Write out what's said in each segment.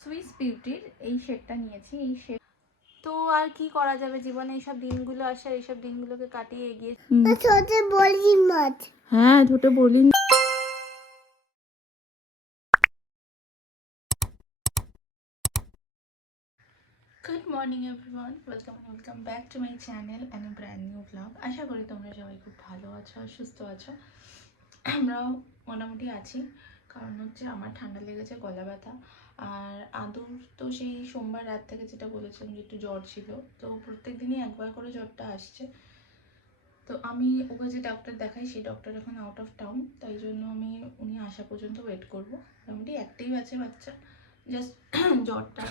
Swiss বিউটির এই শেডটা নিয়েছি এই শেড তো আর কি করা যাবে জীবনে? এইসব দিনগুলো আসে এইসব দিনগুলোকে কাটিয়ে এগিয়ে ছোট বলি মাছ হ্যাঁ ছোট বলি good morning everyone welcome welcome back to my channel and brand new blog আশা করি তোমরা সবাই খুব ভালো আছো সুস্থ আছো। আমরাও মোটামুটি আছি। কারণ হচ্ছে আমার ঠান্ডা লেগেছে, গলা ব্যথা। আর আদুর তো সেই সোমবার রাত থেকে যেটা বলেছিলাম যে একটু জ্বর ছিল, তো প্রত্যেক দিনই একবার করে জ্বরটা আসছে। তো আমি ওকে যে ডক্টর দেখাই, সেই ডক্টর এখন আউট অফ টাউন তাই জন্য আমি, উনি আসা পর্যন্ত ওয়েট করব। মোটামুটি একটাই আছে বাচ্চা জাস্ট জ্বরটা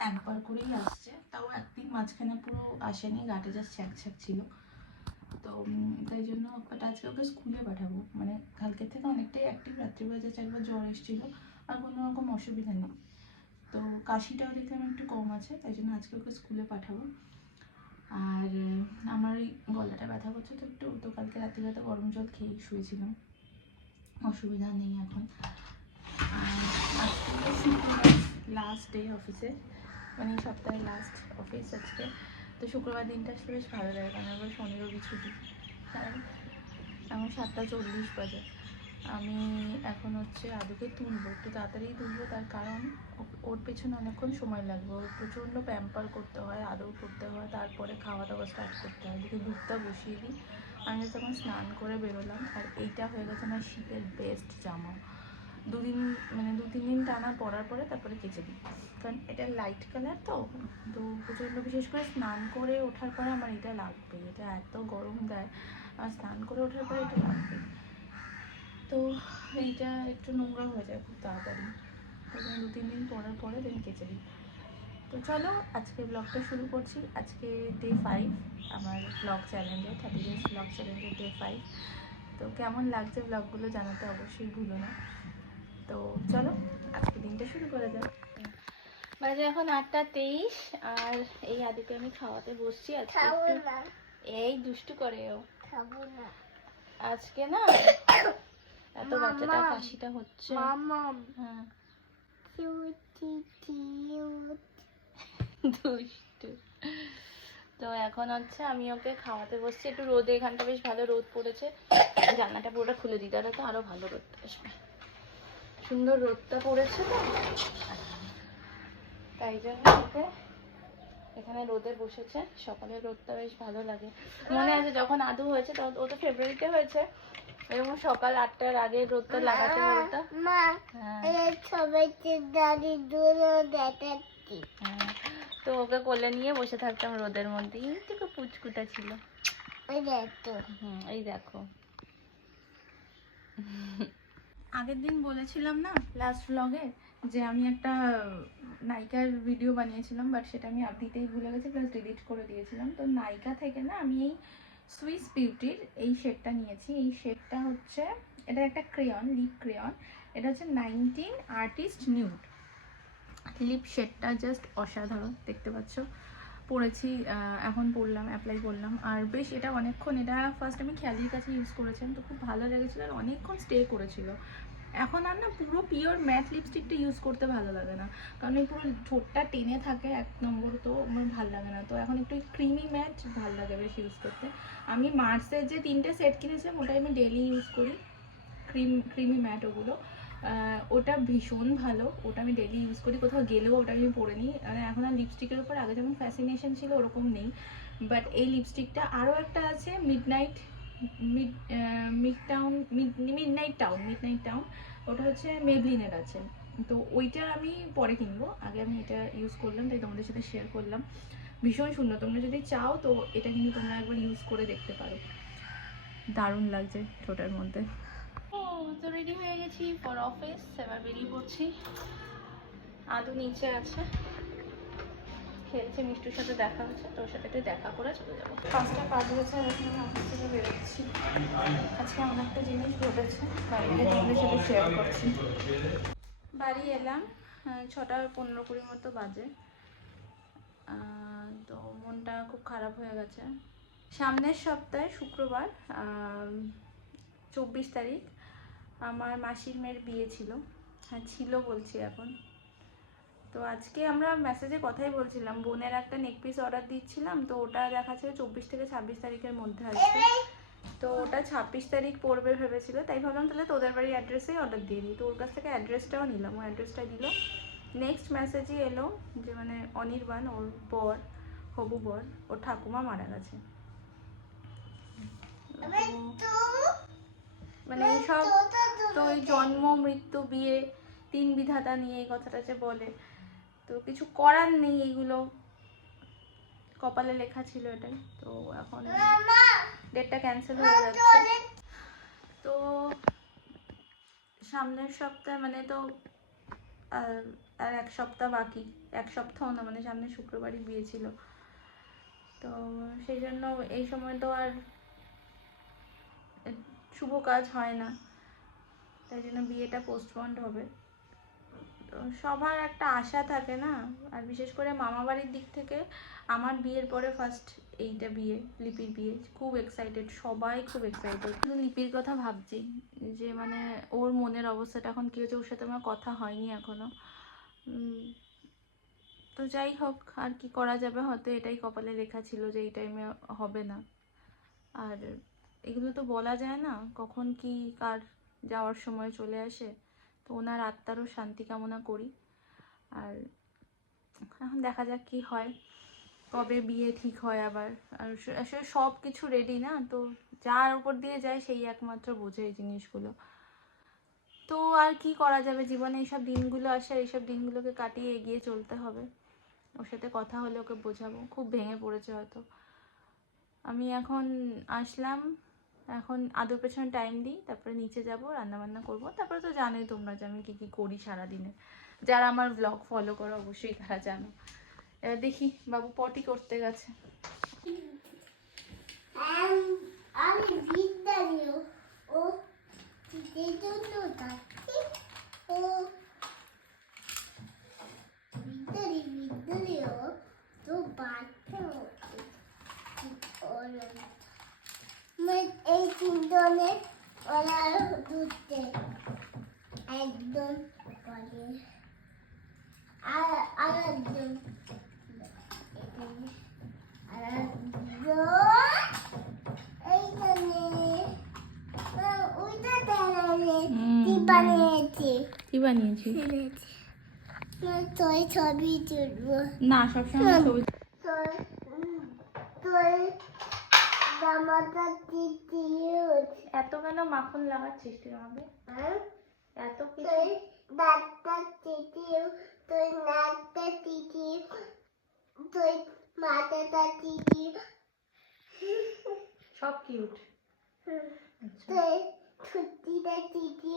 একবার করেই আসছে। তাও একদিন মাঝখানে পুরো আসেনি, গাটে জাস্ট ছ্যাক ছ্যাক ছিল। তো তাই জন্য বাট আজকে ওকে স্কুলে পাঠাবো। মানে কালকে থেকে অনেকটাই অ্যাক্টিভ রাত্রিবেলা একবার জ্বর এসেছিল, আর কোনো রকম অসুবিধা নেই। তো কাশিটাও দেখলাম একটু কম আছে, তাই জন্য আজকে ওকে স্কুলে পাঠাবো। আর আমার এই গলাটা ব্যথা করছে তো একটু, তো কালকে রাত্রিবেলা গরম জল খেয়েই শুয়েছিলাম। অসুবিধা নেই এখন। আজকে লাস্ট ডে অফিসে মানে সপ্তাহের লাস্ট অফিস আজকে। তো শুক্রবার দিনটা আসলে বেশ ভালো লাগে, কারণ আবার শনি রবি ছুটি। এখন সাতটা চল্লিশ বাজে। আমি এখন হচ্ছে আদুকে তুলবো, একটু তাড়াতাড়ি তুলবো, তার কারণ ওর পেছনে অনেকক্ষণ সময় লাগবে। ওর প্রচণ্ড প্যাম্পার করতে হয়, আদর করতে হয়, তারপরে খাওয়া দাওয়া স্টার্ট করতে হয়। এদিকে দুধটা বসিয়ে দিই। আমি এখন স্নান করে বেরোলাম, আর এইটা হয়ে গেছে আমার শীতের বেস্ট জামা। দুদিন মানে দু তিন দিন টানা পরার পরে তারপরে কেচে দিই। কারণ এটা লাইট কালার তো তো প্রচণ্ড বিশেষ করে স্নান করে ওঠার পরে আমার এটা লাগবে এটা এত গরম দেয়, আর স্নান করে ওঠার পরে এটা লাগবে তো এইটা একটু নোংরা হয়ে যায় খুব তাড়াতাড়ি। জন্য দু তিন দিন পরার পরে দেন কেচে দিই। তো চলো, আজকে ব্লগটা শুরু করছি। আজকে ডে ফাইভ আমার ব্লগ চ্যালেঞ্জে থার্টি ডেজ ব্লগ চ্যালেঞ্জের ডে ফাইভ তো কেমন লাগছে ব্লগগুলো জানাতে অবশ্যই ভুলো না। তো চলো আজকে দিনটা শুরু করা যাক বাজে এখন আটটা তেইশ আর এই আদিকে আমি খাওয়াতে বসছি আজকে এই দুষ্টু করে ও। আজকে না এত বাচ্চাটা কাশিটা হচ্ছে। হ্যাঁ। দুষ্টু। তো এখন হচ্ছে আমি ওকে খাওয়াতে বসছি একটু রোদে এখানটা বেশ ভালো রোদ পড়েছে। জানলাটা পুরোটা খুলে দিই তাহলে তো আরও ভালো রোদ আসবে। সুন্দর রোদটা পড়েছে তো? তাই জন্য ওকে এখানে রোদে বসেছে। সকালে রোদটা বেশ ভালো লাগে। মনে আছে যখন আদু হয়েছে তখন ও তো ফেব্রুয়ারিতে হয়েছে। এরকম সকাল আটটার আগে রোদটা লাগাতে মা হ্যাঁ। সবাইকে দাদি দূরে দেখাচ্ছি। হ্যাঁ। তো ওকে কোলে নিয়ে বসে থাকতাম রোদের মধ্যে। এইটুকু পুচকুটা ছিল। দেখতো হুম এই দেখো। আগের দিন বলেছিলাম না লাস্ট ব্লগে যে আমি একটা নায়িকার ভিডিও বানিয়েছিলাম বাট সেটা আমি দিতেই ভুলে গেছি প্লাস ডিলিট করে দিয়েছিলাম। তো নায়িকা থেকে না, আমি এই সুইস বিউটির এই শেডটা নিয়েছি। এই শেডটা হচ্ছে, এটা একটা ক্রেয়ন লিপ ক্রেয়ন এটা হচ্ছে নাইনটিন আর্টিস্ট নিউড লিপ শেডটা জাস্ট অসাধারণ, দেখতে পাচ্ছ? আহ, এখন পড়লাম অ্যাপ্লাই করলাম। আর বেশ এটা অনেকক্ষণ এটা ফার্স্ট আমি খেয়ালির কাছে ইউজ করেছিলাম তো খুব ভালো লেগেছিলো আর অনেকক্ষণ স্টে করেছিল। এখন আর না পুরো পিওর ম্যাট লিপস্টিকটা ইউজ করতে ভালো লাগে না। কারণ এই পুরো ঠোঁটটা টেনে থাকে এক নম্বর তো আমার ভালো লাগে না। তো এখন একটু ক্রিমি ম্যাট ভালো লাগে বেশ ইউজ করতে। আমি মার্সের যে তিনটে সেট কিনেছিলাম ওটাই আমি ডেলি ইউজ করি ক্রিম ক্রিমি ম্যাট ওগুলো। ওটা ভীষণ ভালো। ওটা আমি ডেলি ইউজ করি। কোথাও গেলেও ওটা আমি পরে নিই। আর এখন আর লিপস্টিকের উপর আগে যেমন ফ্যাসিনেশন ছিল, ওরকম নেই। বাট এই লিপস্টিকটা আরও একটা আছে mid night mid mid town mid night town mid night town ওটা হচ্ছে মেবলিনের আছে। তো ওইটা আমি পরে কিনবো। আগে আমি এটা ইউজ করলাম, তাই তোমাদের সাথে শেয়ার করলাম। ভীষণ সুন্দর। তোমরা যদি চাও, তো এটা কিন্তু তোমরা একবার ইউজ করে দেখতে পারো। দারুণ লাগছে ঠোঁটের মধ্যে। তো রেডি হয়ে গেছি ফর অফিস এবার বেরিয়ে পড়ছি। আদু নিচে আছে। খেলছে মিষ্টুর সাথে দেখা হচ্ছে তোর সাথে একটু দেখা করে চলে যাব। পাঁচটা পাঁচ বছর এখন আমি অফিস থেকে বেরোচ্ছি। আজকে এমন একটা জিনিস ঘটেছে বাড়িতে তোমাদের সাথে শেয়ার করছি। বাড়ি এলাম ছটা পনেরো কুড়ির মতো বাজে। তো মনটা খুব খারাপ হয়ে গেছে। সামনের সপ্তাহে শুক্রবার চব্বিশ তারিখ আমার মাসির মেয়ের বিয়ে ছিল। হ্যাঁ ছিল বলছি এখন। তো আজকে আমরা মেসেজে কথাই বলছিলাম বোনের একটা নেক পিস অর্ডার দিচ্ছিলাম তো ওটা দেখাচ্ছে চব্বিশ থেকে ছাব্বিশ তারিখের মধ্যে আসবে। তো ওটা ছাব্বিশ তারিখ পড়বে ভেবেছিল তাই ভাবলাম তাহলে তোদের বাড়ির অ্যাড্রেসেই অর্ডার দিয়ে দিই। তো ওর কাছ থেকে অ্যাড্রেসটাও নিলাম ও অ্যাড্রেসটা দিল। নেক্সট মেসেজই এলো যে মানে অনির্বাণ ওর বর হবু বর ওর ঠাকুমা মারা গেছে। মানে এইসব তো ওই জন্ম, মৃত্যু, বিয়ে, তিন বিধাতা নিয়ে এই কথাটা যে বলে। তো কিছু করার নেই এইগুলো কপালে লেখা ছিল এটাই। তো এখন ডেটটা ক্যান্সেল হয়ে যাচ্ছে। তো সামনের সপ্তাহে মানে তো আর এক সপ্তাহ বাকি। এক সপ্তাহ না মানে সামনে শুক্রবারই বিয়ে ছিল। তো সেই জন্য এই সময় তো আর শুভ কাজ হয় না। তাই জন্য বিয়েটা পোস্টপন্ড হবে। তো সবার একটা আশা থাকে না? আর বিশেষ করে মামা বাড়ির দিক থেকে আমার বিয়ের পরে ফার্স্ট এইটা বিয়ে লিপির বিয়ে। খুব এক্সাইটেড সবাই খুব এক্সাইটেড কিন্তু লিপির কথা ভাবছি যে মানে ওর মনের অবস্থাটা এখন কী হচ্ছে ওর সাথে আমার কথা হয়নি এখনও। উম, তো যাই হোক আর কি করা যাবে? হয়তো এটাই কপালে লেখা ছিল যে এই টাইমে হবে না। আর এগুলো তো বলা যায় না কখন কি কার যাওয়ার সময় চলে আসে। তো ওনার আত্মারও শান্তি কামনা করি। আর এখন দেখা যাক কি হয়, কবে বিয়ে ঠিক হয় আবার। আর আসলে সব কিছু রেডি না, তো যার উপর দিয়ে যায় সেই একমাত্র বোঝে এই জিনিসগুলো। তো আর কি করা যাবে? জীবনে এইসব দিনগুলো আসে, আর এইসব দিনগুলোকে কাটিয়ে এগিয়ে চলতে হবে। ওর সাথে কথা হলে ওকে বোঝাবো। খুব ভেঙে পড়েছে হয়তো। আমি এখন আসলাম। এখন আদর পেছনে টাইম দিই, তারপরে নিচে যাব রান্না বান্না করব। তারপরে তো জানোই তোমরা যে আমি কী কী করি সারাদিনে। যারা আমার ব্লগ ফলো করো, অবশ্যই তারা জানো। এবার দেখি বাবু পটি করতে গেছে। তো বাচ্চা এই তিনজনের ওরা আর একজন আর কি বানিয়েছি ছবি তুলবো। না সবসময় ছবি তোর উম, তোর জামাটা কি কিউট এত কেন মাখন লাগাচ্ছিস তুই আমাকে? এত কিছু? তোর নাকটা চিটি তোর মাথাটা চিটি সব কিউট আচ্ছা। তোর ছুটিটা চিটি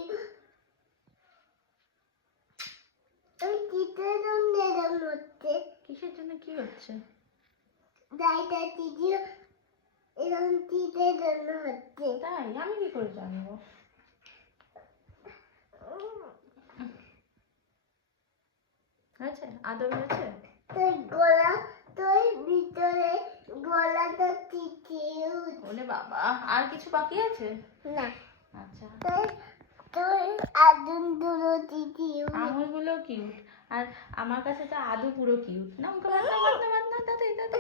ওই রঙের মধ্যে কিসের জন্য কি হচ্ছে? দাইটা চিটি এরকম জন্য হচ্ছে? তাই? আমি কি করে জানব? হয়েছে? আদর হয়েছে? তোর গলা তোর ভিতরে গলাটা বাবা আর কিছু বাকি আছে? না। আচ্ছা। তোর তোর আদুন দুলো চিটিউট আঙুলগুলো কিউট আর আমার কাছে তো আদু পুরো কিউট না ওকে বাদ না বাদ না বাদ না তাতে তাতে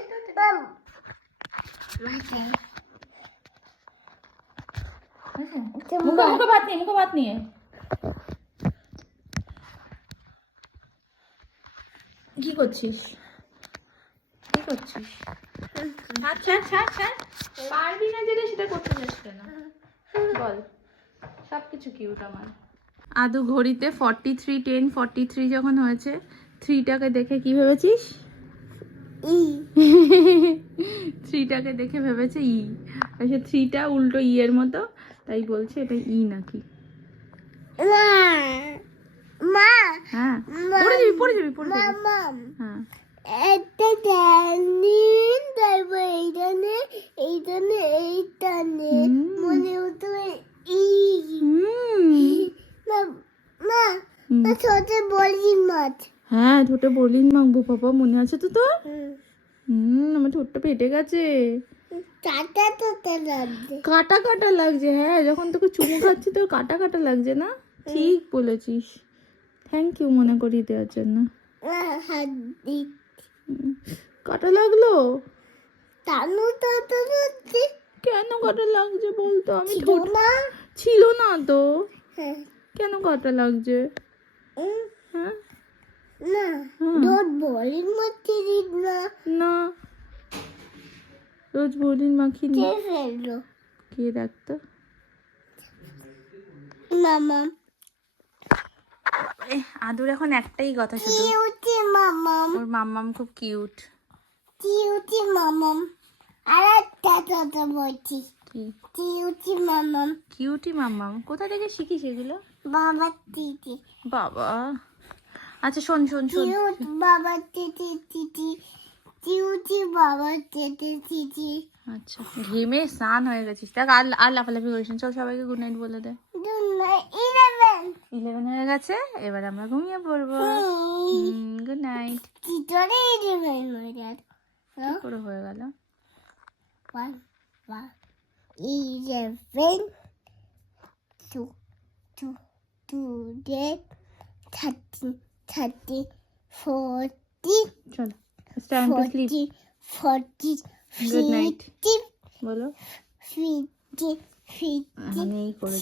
ভাত নিয়ে মুখে কি করছিস কি করছিস ছাড় ছাড় ছাড় পারবি না যেটা সেটা করতে যাস কেন বল সব কিছু কিউট আমার আদু ঘড়িতে forty three ten forty three যখন হয়েছে থ্রিটাকে দেখে কি ভেবেছিস? ই। থ্রিটাকে দেখে ভেবেছে ই। সে থ্রিটা উল্টো ই এর মতো তাই বলছে এটা ই নাকি। মা মা হ্যাঁ মা- পড়ে যাবি পড়ে যাবি পড়ে যাবি। হ্যাঁ। একটা তারপর। মনে হতো ই। মা মা। ছোট বলি মাছ। হ্যাঁ ঠোঁটে বলিন মাখবো বাবা মনে আছে তো তোর? হুম। আমার ঠোঁটটা ফেটে গেছে। টাটা লাগছে। কাটা কাটা লাগছে হ্যাঁ যখন তোকে চুমু খাচ্ছি তোর কাটা কাটা লাগছে না? ঠিক বলেছিস। থ্যাংক ইউ মনে করিয়ে দেওয়ার জন্য। কাটা লাগল? কেন কাটা লাগছে বলতো? আমি ছিল না। ছিল না তো। হ্যাঁ। কেন কাটা লাগছে? না। রোদ বলির মধ্যে দিন না। না। রোজ বলিন মাখিনি কে ফেলল? কে রাখতো মামা। আদুর এখন একটাই কথা শুধু। কিউটি মামাম ওর মাম্মাম খুব কিউট কিউটি মামাম আর একটা কথা বলছি। কিউটি মামাম কিউটি মাম্মাম। কোথা থেকে শিখিস এগুলো? বাবা দিদি বাবা। আচ্ছা শোন শোন শোন। বাবা দিদি দিদি কিউটি বাবা দিদি দিদি আচ্ছা ঘেমে স্নান হয়ে গেছিস। দেখ আর আর লাফালাফি করিস চল সবাইকে গুড নাইট বলে দে। ইলেভেন ইলেভেন হয়ে গেছে এবার আমরা ঘুমিয়ে পড়ব। গুড নাইট ভিতরে ইলেভেন হয়ে যাবে করে হয়ে গেল? One, one, eleven, two, two, two, eight, thirteen, thirteen, fourteen, চলো time to sleep forty, forty, Good night. fifty, বলো fifty, fifty, আমি এই করে